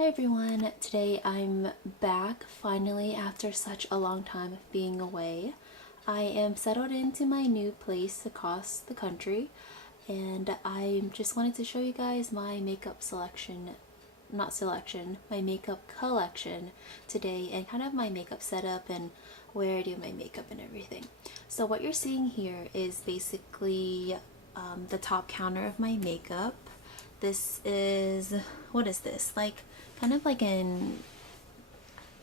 Hi everyone, today I'm back finally after such a long time of being away. I am settled into my new place across the country and I just wanted to show you guys my makeup my makeup collection today and kind of my makeup setup and where I do my makeup and everything. So what you're seeing here is basically the top counter of my makeup. This is, what is this? Kind of like an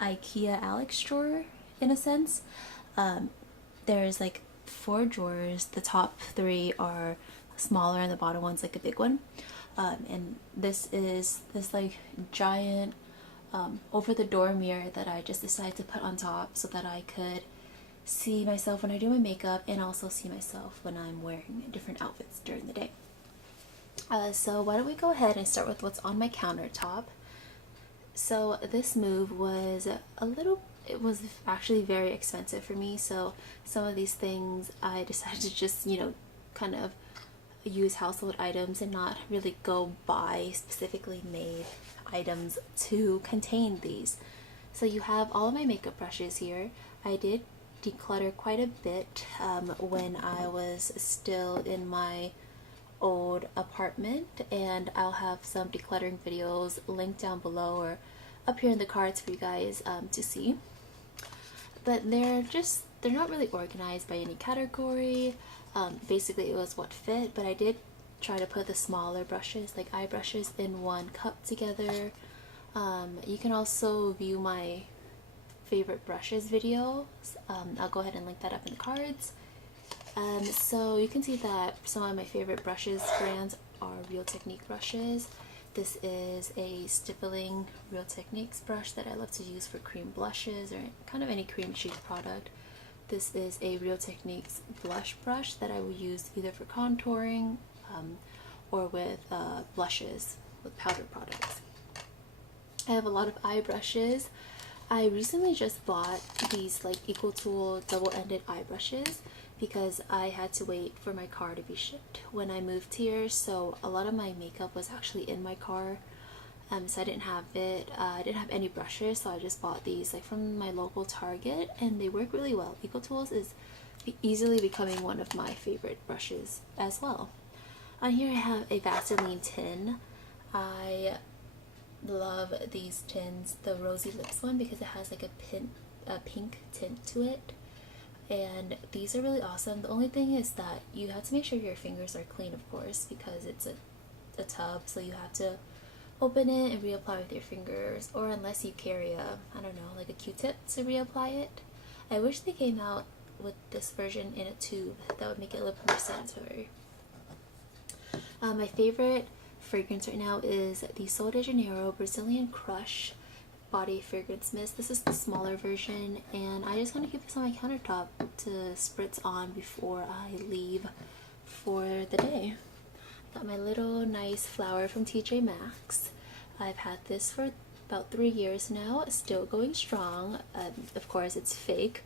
IKEA Alex drawer in a sense. There's like 4 drawers. The top 3 are smaller and the bottom one's like a big one. And this is this like giant over the door mirror that I just decided to put on top so that I could see myself when I do my makeup and also see myself when I'm wearing different outfits during the day. So why don't we go ahead and start with what's on my countertop. So this move was it was actually very expensive for me, so some of these things I decided to just, kind of use household items and not really go buy specifically made items to contain these. So you have all of my makeup brushes here. I did declutter quite a bit when I was still in my old apartment, and I'll have some decluttering videos linked down below or up here in the cards for you guys to see. But they're not really organized by any category. Basically it was what fit, but I did try to put the smaller brushes, like eye brushes, in one cup together. You can also view my favorite brushes videos. I'll go ahead and link that up in the cards. So you can see that some of my favorite brushes brands are Real Technique brushes. This is a stippling Real Techniques brush that I love to use for cream blushes or kind of any cream cheek product. This is a Real Techniques blush brush that I will use either for contouring or with blushes, with powder products. I have a lot of eye brushes. I recently just bought these like equal tool double-ended eye brushes because I had to wait for my car to be shipped when I moved here, so a lot of my makeup was actually in my car, so I didn't have it. I didn't have any brushes, so I just bought these like from my local Target, and they work really well. Equal Tools is easily becoming one of my favorite brushes as well. On here I have a Vaseline tin. I love these tins, the Rosy Lips one, because it has like a pink tint to it, and these are really awesome. The only thing is that you have to make sure your fingers are clean, of course, because it's a tub, so you have to open it and reapply with your fingers, or unless you carry I don't know, like a Q-tip to reapply it. I wish they came out with this version in a tube. That would make it a little more sanitary. My favorite fragrance right now is the Sol de Janeiro Brazilian Crush body fragrance mist. This is the smaller version, and I just want to keep this on my countertop to spritz on before I leave for the day. Got my little nice flower from TJ Maxx. I've had this for about 3 years now, still going strong. Of course it's fake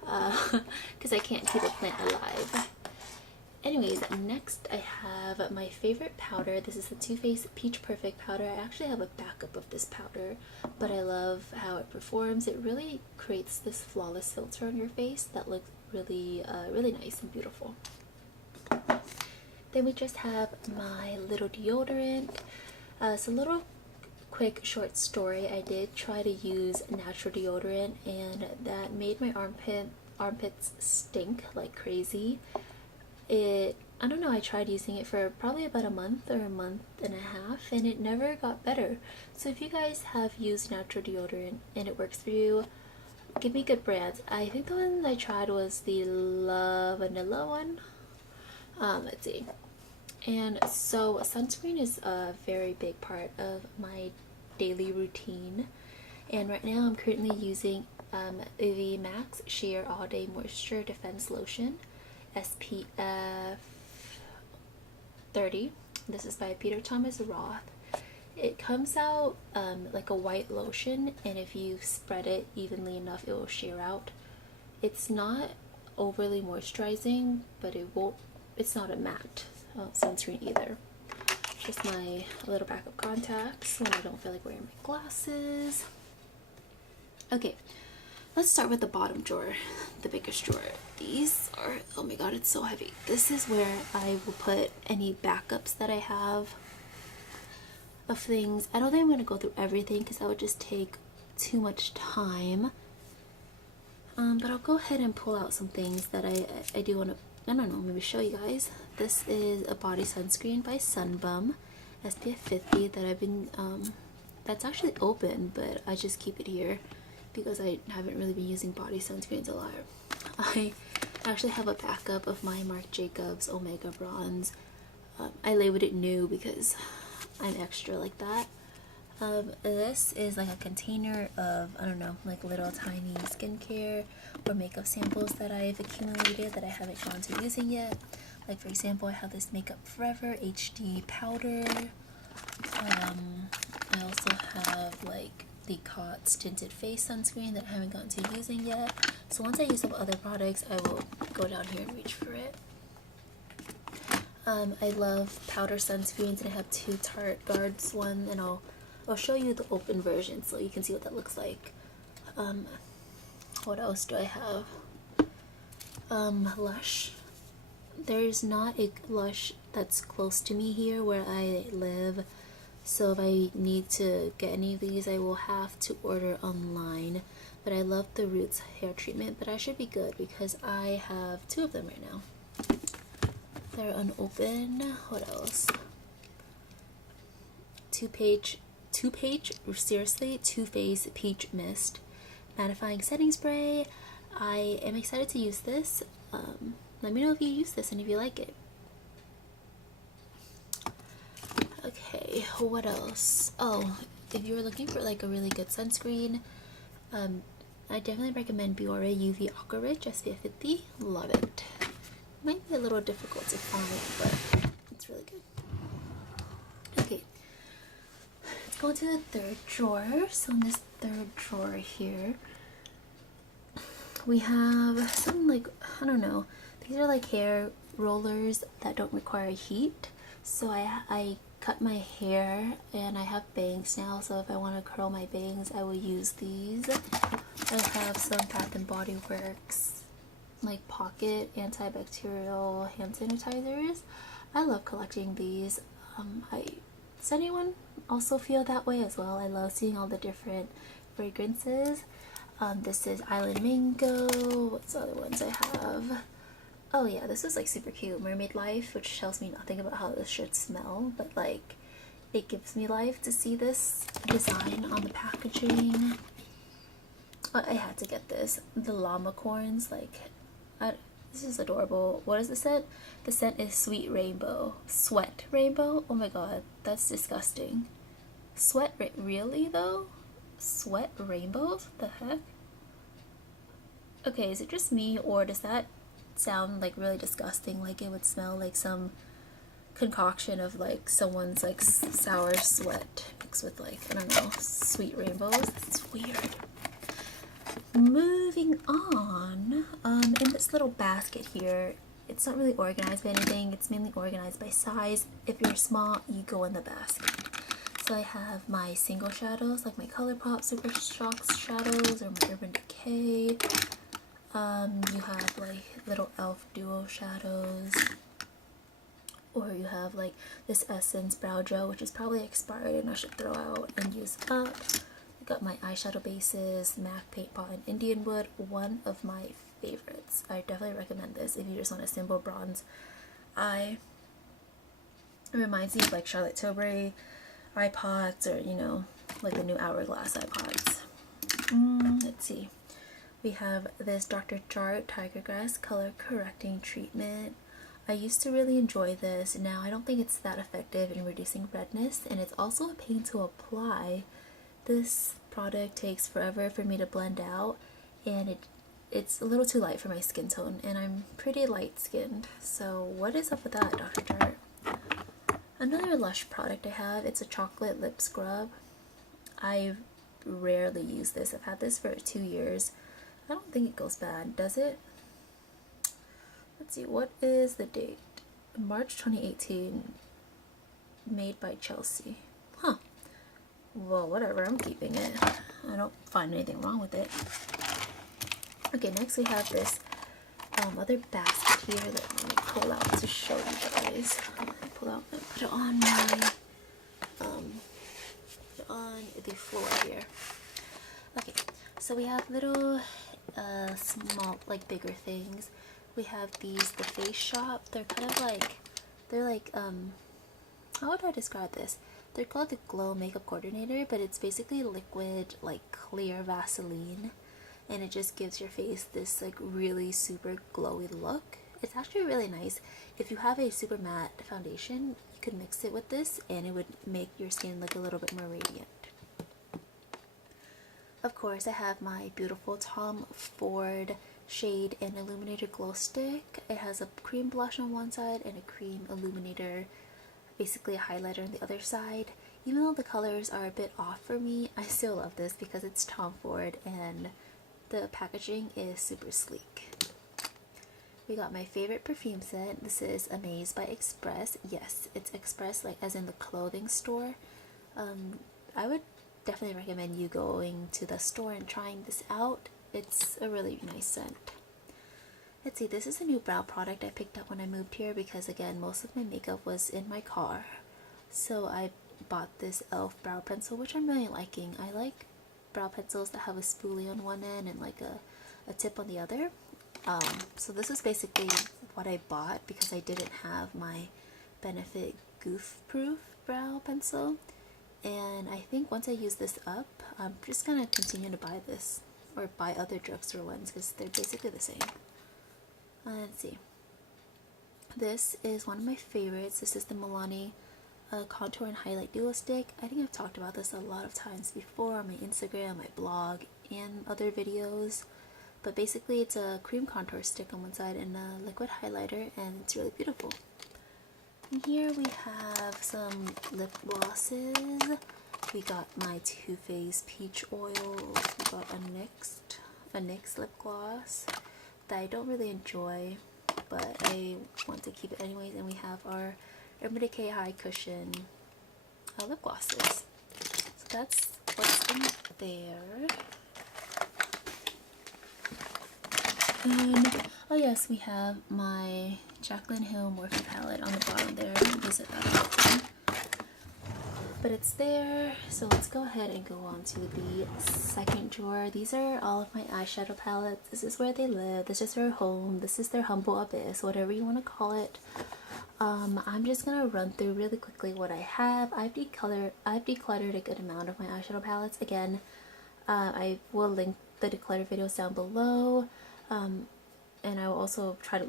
because I can't keep a plant alive. Anyways, next I have my favorite powder. This is the Too Faced Peach Perfect powder. I actually have a backup of this powder, but I love how it performs. It really creates this flawless filter on your face that looks really, really nice and beautiful. Then we just have my little deodorant. It's a little quick short story. I did try to use natural deodorant, and that made my armpits stink like crazy. I don't know, I tried using it for probably about a month or a month and a half, and it never got better. So if you guys have used natural deodorant and it works for you, give me good brands. I think the one I tried was the La Vanilla one. Let's see. And so sunscreen is a very big part of my daily routine, and right now I'm currently using the Max Sheer All Day Moisture Defense Lotion SPF 30. This is by Peter Thomas Roth. It comes out like a white lotion, and if you spread it evenly enough it will sheer out. It's not overly moisturizing, but it's not a matte sunscreen either. Just my little pack of contacts when I don't feel like wearing my glasses. Okay, let's start with the bottom drawer, the biggest drawer. These are, oh my god, it's so heavy. This is where I will put any backups that I have of things. I don't think I'm going to go through everything because that would just take too much time. But I'll go ahead and pull out some things that I do want to, I don't know, maybe show you guys. This is a body sunscreen by Sunbum, SPF 50 that I've been, that's actually open, but I just keep it here because I haven't really been using body sunscreens a lot. I actually have a backup of my Marc Jacobs Omega Bronze. I labeled it new because I'm extra like that. This is like a container of, I don't know, like little tiny skincare or makeup samples that I've accumulated that I haven't gone to using yet. Like for example, I have this Makeup Forever HD powder. I also have like the Cots Tinted Face Sunscreen that I haven't gotten to using yet. So once I use up other products, I will go down here and reach for it. I love powder sunscreens, and I have two Tarte Guards one, and I'll show you the open version so you can see what that looks like. What else do I have? Lush. There's not a Lush that's close to me here where I live, so if I need to get any of these, I will have to order online. But I love the Roots hair treatment, but I should be good because I have two of them right now. They're unopened. What else? Too Faced Peach Mist Mattifying Setting Spray. I am excited to use this. Let me know if you use this and if you like it. Okay, what else? Oh, if you're looking for like a really good sunscreen, I definitely recommend Biore UV Aqua Rich SPF 50. Love it. Might be a little difficult to find, but it's really good. Okay, let's go to the third drawer. So in this third drawer here, we have some like, I don't know, these are like hair rollers that don't require heat. So I cut my hair and I have bangs now, so if I want to curl my bangs, I will use these. I have some Bath and Body Works like pocket antibacterial hand sanitizers. I love collecting these. Does anyone also feel that way as well? I love seeing all the different fragrances. This is Island Mango. What's the other ones I have? Oh yeah, this is like super cute. Mermaid Life, which tells me nothing about how this should smell, but like it gives me life to see this design on the packaging. I had to get this. The llama corns, like, this is adorable. What is the scent? The scent is Sweet Rainbow. Sweat Rainbow? Oh my god, that's disgusting. Really though? Sweat rainbows? What the heck? Okay, is it just me, or does that sound like really disgusting? Like it would smell like some concoction of like someone's like sour sweat mixed with like, I don't know, sweet rainbows. It's weird. Moving on, in this little basket here, it's not really organized by anything. It's mainly organized by size. If you're small, you go in the basket. So I have my single shadows, like my ColourPop Super Shock shadows or my Urban Decay. You have like little e.l.f. duo shadows, or you have like this Essence brow gel, which is probably expired and I should throw out and use up. I got my eyeshadow bases, MAC Paint Pot and Indian Wood, one of my favorites. I definitely recommend this if you just want a simple bronze eye. It reminds me of like Charlotte Tilbury iPods, or you know, like the new Hourglass iPods. Let's see. We have this Dr. Jart Tiger Grass Color Correcting Treatment. I used to really enjoy this. Now I don't think it's that effective in reducing redness, and it's also a pain to apply. This product takes forever for me to blend out, and it's a little too light for my skin tone, and I'm pretty light skinned. So what is up with that, Dr. Jart? Another Lush product I have, it's a chocolate lip scrub. I rarely use this. I've had this for 2 years. I don't think it goes bad, does it? Let's see, what is the date? March 2018. made by Chelsea. Huh. Well, whatever, I'm keeping it. I don't find anything wrong with it. Okay, next we have this other basket here that let me pull out to show you guys. Pull out and put it on my on the floor here. Okay, so we have little small, like bigger things. We have these, the Face Shop. They're kind of like, they're like how would I describe this? They're called the Glow Makeup Coordinator, but it's basically liquid, like clear Vaseline, and it just gives your face this like really super glowy look. It's actually really nice. If you have a super matte foundation, you could mix it with this and it would make your skin look a little bit more radiant. Of course, I have my beautiful Tom Ford Shade and Illuminator Glow Stick. It has a cream blush on one side and a cream illuminator, basically a highlighter on the other side. Even though the colors are a bit off for me, I still love this because it's Tom Ford and the packaging is super sleek. We got my favorite perfume scent. This is Amaze by Express. Yes, it's Express, like as in the clothing store. I would definitely recommend you going to the store and trying this out. It's a really nice scent. Let's see, this is a new brow product I picked up when I moved here because, again, most of my makeup was in my car. So I bought this e.l.f. brow pencil, which I'm really liking. I like brow pencils that have a spoolie on one end and like a tip on the other. So this is basically what I bought because I didn't have my Benefit Goof Proof brow pencil. And I think once I use this up, I'm just gonna continue to buy this or buy other drugstore ones because they're basically the same. Let's see. This is one of my favorites. This is the Milani Contour and Highlight Duo Stick. I think I've talked about this a lot of times before on my Instagram, my blog, and other videos. But basically it's a cream contour stick on one side and a liquid highlighter, and it's really beautiful. And here we have some lip glosses. We got my Too Faced Peach Oil. We got a NYX lip gloss that I don't really enjoy, but I want to keep it anyways. And we have our Urban Decay High Cushion lip glosses. So that's what's in there. And oh yes, we have my Jaclyn Hill Morphe palette on the bottom there. Visit that. But it's there, so let's go ahead and go on to the second drawer. These are all of my eyeshadow palettes. This is where they live. This is their home. This is their humble abyss, whatever you want to call it. I'm just gonna run through really quickly what I have. I've decluttered a good amount of my eyeshadow palettes. Again, I will link the declutter videos down below, and I will also try to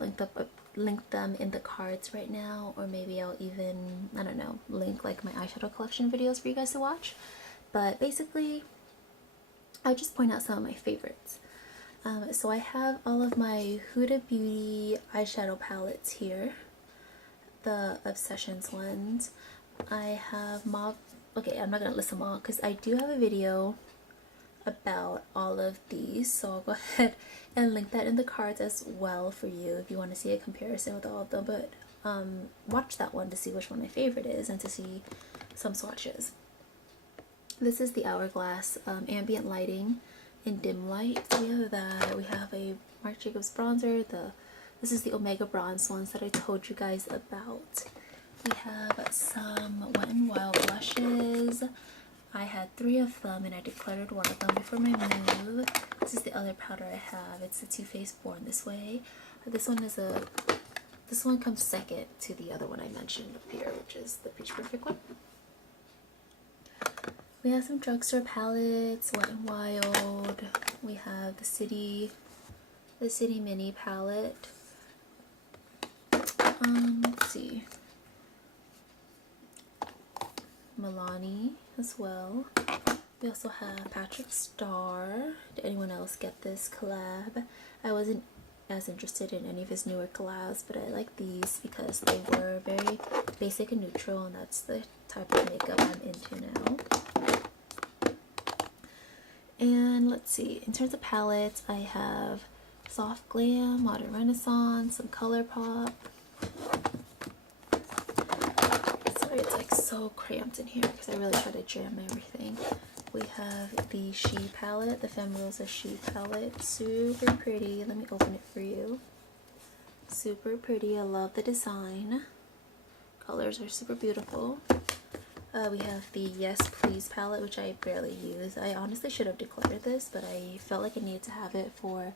link them in the cards right now, or maybe I'll even, I don't know, link like my eyeshadow collection videos for you guys to watch. But basically, I'll just point out some of my favorites. So I have all of my Huda Beauty eyeshadow palettes here, the Obsessions ones. I have Mauve. Okay, I'm not gonna list them all because I do have a video about all of these, so I'll go ahead and link that in the cards as well for you if you want to see a comparison with all of them. But watch that one to see which one my favorite is and to see some swatches. This is the Hourglass ambient lighting in dim light. We have that. We have a Marc Jacobs bronzer. This is the Omega Bronze ones that I told you guys about. We have some Wet n Wild blushes. I had 3 of them and I decluttered one of them before my move. This is the other powder I have. It's the Too Faced Born This Way. This one comes second to the other one I mentioned up here, which is the Peach Perfect one. We have some drugstore palettes, Wet n Wild. We have the City Mini palette. Let's see. Milani as well. We also have Patrick Starr. Did anyone else get this collab? I wasn't as interested in any of his newer collabs, but I like these because they were very basic and neutral, and that's the type of makeup I'm into now. And let's see, in terms of palettes, I have Soft Glam, Modern Renaissance, some ColourPop. Sorry, it's like so so cramped in here because I really try to jam everything. We have the She palette, the Femme Rosa She palette. Super pretty. Let me open it for you. Super pretty. I love the design. Colors are super beautiful. We have the Yes Please palette, which I barely use. I honestly should have declared this, but I felt like I needed to have it for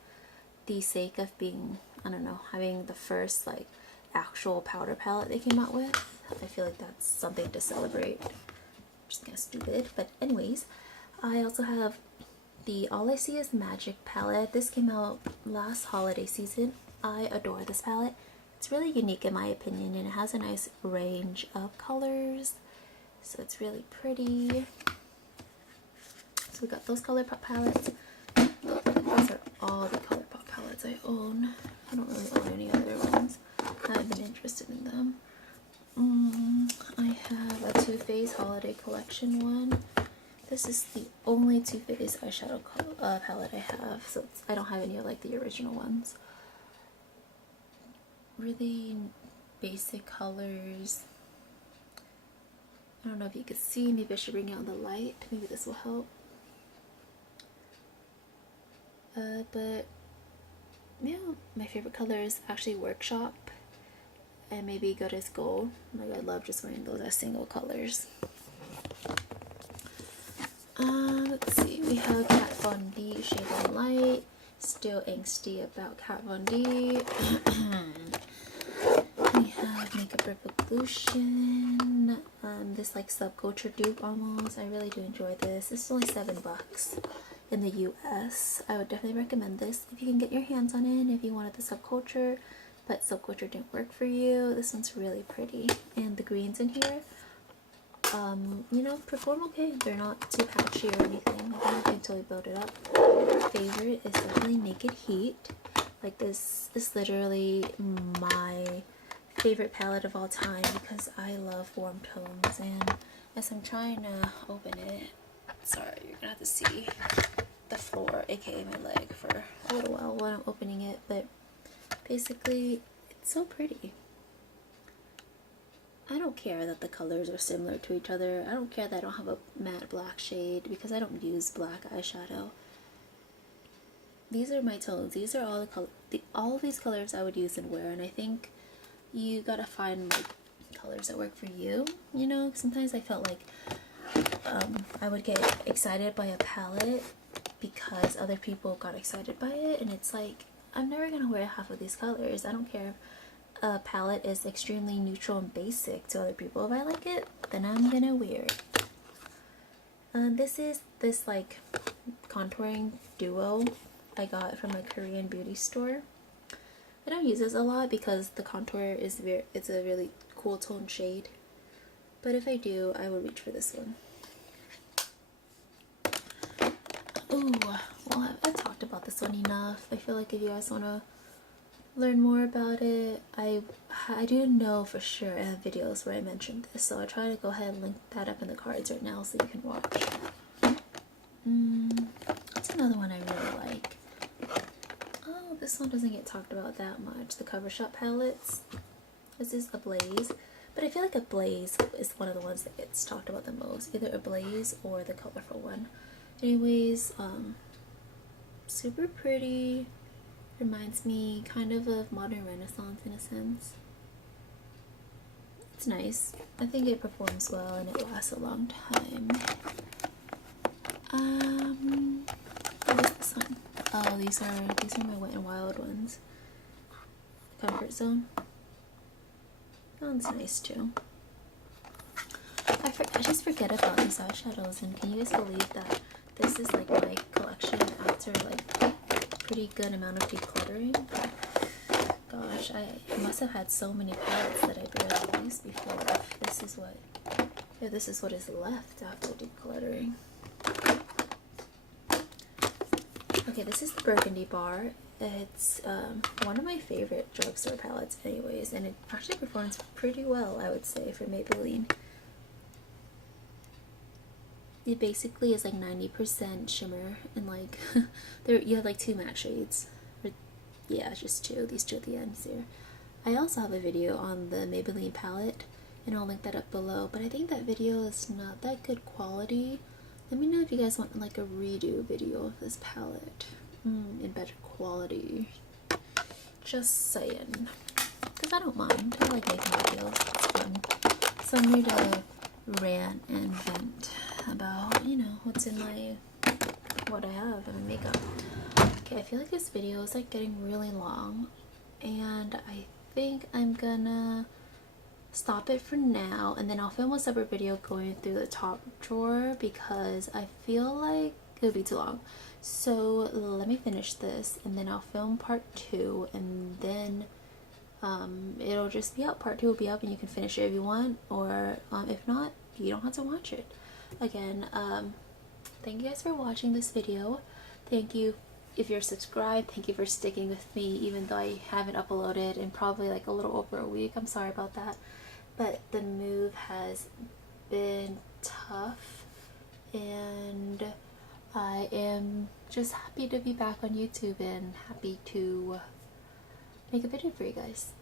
the sake of being, I don't know, having the first like actual powder palette they came out with. I feel like that's something to celebrate. Just kind of stupid, but anyways, I also have the All I See Is Magic palette. This came out last holiday season. I adore this palette. It's really unique in my opinion, and it has a nice range of colors, so it's really pretty. So we got those ColourPop palettes. Those are all the ColourPop palettes I own. I don't really own any other ones. I haven't been interested in them. I have a Too Faced Holiday Collection one. This is the only Too Faced eyeshadow palette I have, so I don't have any of like the original ones. Really basic colors. I don't know if you can see. Maybe I should bring out the light. Maybe this will help. But yeah, my favorite color is actually Workshop and maybe Goddess Gold. Like, I love just wearing those as single colors. Let's see, we have Kat Von D Shade and Light. Still angsty about Kat Von D. We have Makeup Revolution. This like subculture dupe almost. I really do enjoy this. This is only $7 in the US. I would definitely recommend this if you can get your hands on it. If you wanted the subculture, but subculture didn't work for you, this one's really pretty. And the greens in here, you know, perform okay. They're not too patchy or anything. I think you can totally build it up. Favorite is definitely Naked Heat. Like, this is literally my favorite palette of all time because I love warm tones. And as I'm trying to open it, sorry, you're gonna have to see the floor, aka my leg, for a little while when I'm opening it, but basically it's so pretty. I don't care that the colors are similar to each other. I don't care that I don't have a matte black shade because I don't use black eyeshadow. These are my tones. These are all the color. All of these colors I would use and wear, and I think you gotta find like colors that work for you. You know, sometimes I felt like I would get excited by a palette because other people got excited by it, and it's like, I'm never gonna wear half of these colors. I don't care if a palette is extremely neutral and basic to other people. If I like it, then I'm gonna wear it. This is this like contouring duo I got from a Korean beauty store. I don't use this a lot because the contour is it's a really cool tone shade, but if I do, I will reach for this one. Ooh, well, I've talked about this one enough. I feel like if you guys want to learn more about it, I do know for sure I have videos where I mentioned this, so I'll try to go ahead and link that up in the cards right now so you can watch. That's another one I really like. Oh, this one doesn't get talked about that much. The Cover Shop palettes. This is Ablaze, but I feel like Ablaze is one of the ones that gets talked about the most. Either Ablaze or the colorful one. Anyways, super pretty. Reminds me kind of modern Renaissance in a sense. It's nice. I think it performs well and it lasts a long time. What is this one? Oh, these are my Wet n Wild ones. Comfort Zone. That one's nice too. I just forget about these eyeshadows, and can you guys believe that this is like my collection after like pretty good amount of decluttering? Gosh, I must have had so many palettes that I barely used before. If this is what is left after decluttering. Okay, this is the Burgundy Bar. It's one of my favorite drugstore palettes anyways, and it actually performs pretty well, I would say, for Maybelline. It basically is like 90% shimmer, and like you have like 2 matte shades. Yeah, it's just 2. These 2 at the ends here. I also have a video on the Maybelline palette, and I'll link that up below. But I think that video is not that good quality. Let me know if you guys want like a redo video of this palette in better quality. Just saying, because I don't mind. I like making videos. It's fun. So I'm here to rant and vent about, you know, what's in my, what I have in my makeup. Okay, I feel like this video is like getting really long, and I think I'm gonna stop it for now, and then I'll film a separate video going through the top drawer because I feel like it would be too long. So let me finish this, and then I'll film part 2, and then it'll just be up. Part 2 will be up, and you can finish it if you want, or if not, you don't have to watch it. Again, thank you guys for watching this video. Thank you if you're subscribed. Thank you for sticking with me even though I haven't uploaded in probably like a little over a week. I'm sorry about that, but the move has been tough, and I am just happy to be back on YouTube and happy to make a video for you guys.